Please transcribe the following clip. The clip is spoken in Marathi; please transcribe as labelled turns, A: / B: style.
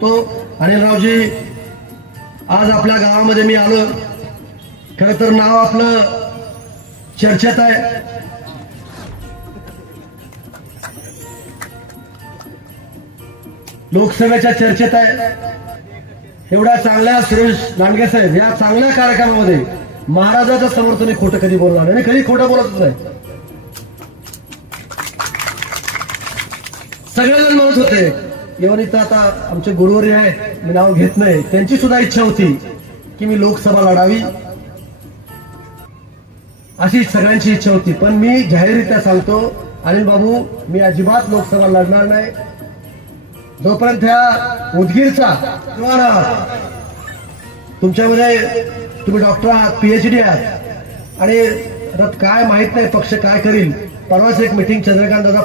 A: तो अनिलरावजी आज आपल्या गावामध्ये मी आलो. खरं तर नाव आपलं चर्चेत आहे. लोकसभेच्या चर्चेत आहे. एवढ्या चांगल्या सुरेश लांडगे साहेब या चांगल्या कार्यक्रमामध्ये महाराजाच्या समोर तुम्ही खोटं कधी बोलणार नाही. आणि कधी खोटं बोलतच नाही. सगळेजण म्हणत होते एवढी इथं आता आमचे गुरुवरी आहेत मी नाव घेत नाही. त्यांची सुद्धा इच्छा होती की मी लोकसभा लढावी. अशी सगळ्यांची इच्छा होती. पण मी जाहीररित्या सांगतो अनिल बाबू मी अजिबात लोकसभा लढणार नाही. जोपर्यंत ह्या उदगीरचा किंवा तुमच्यामध्ये तुम्ही डॉक्टर आहात पीएचडी आहात आणि काय माहीत नाही पक्ष काय करील. परवाच एक मिटिंग चंद्रकांत दादा